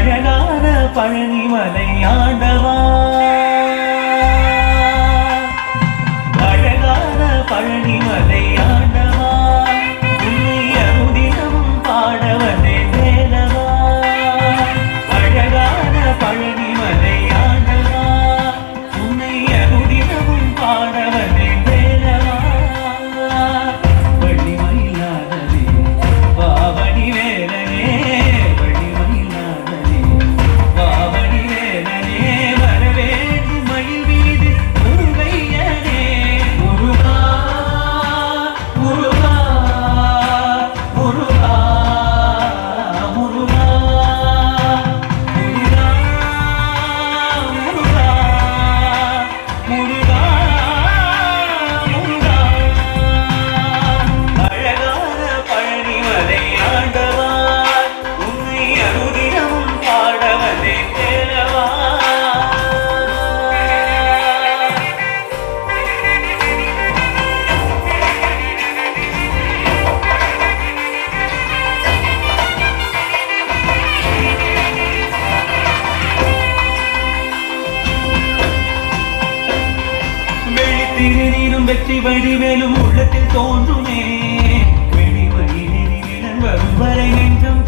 அழகான பழனிமலை ஆண்டவா, அழகான பழனிமலை ஆண்டவா, உன்னை அனுதினமும் பாட வந்தேன் வேலவா. அழகான பழனிமலை ஆண்டவா, உன்னை அனுதினமும் பாட வந்தேன் வேலவா. வள்ளிமயிலாதவே பாவடி வேலனே, வள்ளிமயிலாதவே பாவடி வேலனே, வரவேண்டும் மயில் வீடு முருகையனே. முருகா முருகா முருகா முருகா முருகா முருகா முருகா முருகா. அழகான பழனிமலை ஆண்டவா, உன்னை அனுதினமும் பாட வந்தேன் வேலவா. வெளித்திருநீரும் வெற்றி வடிவேலும் உள்ளத்தில் தோன்றுமே, வெளிமயிலின் வரும் வரை நெஞ்சம்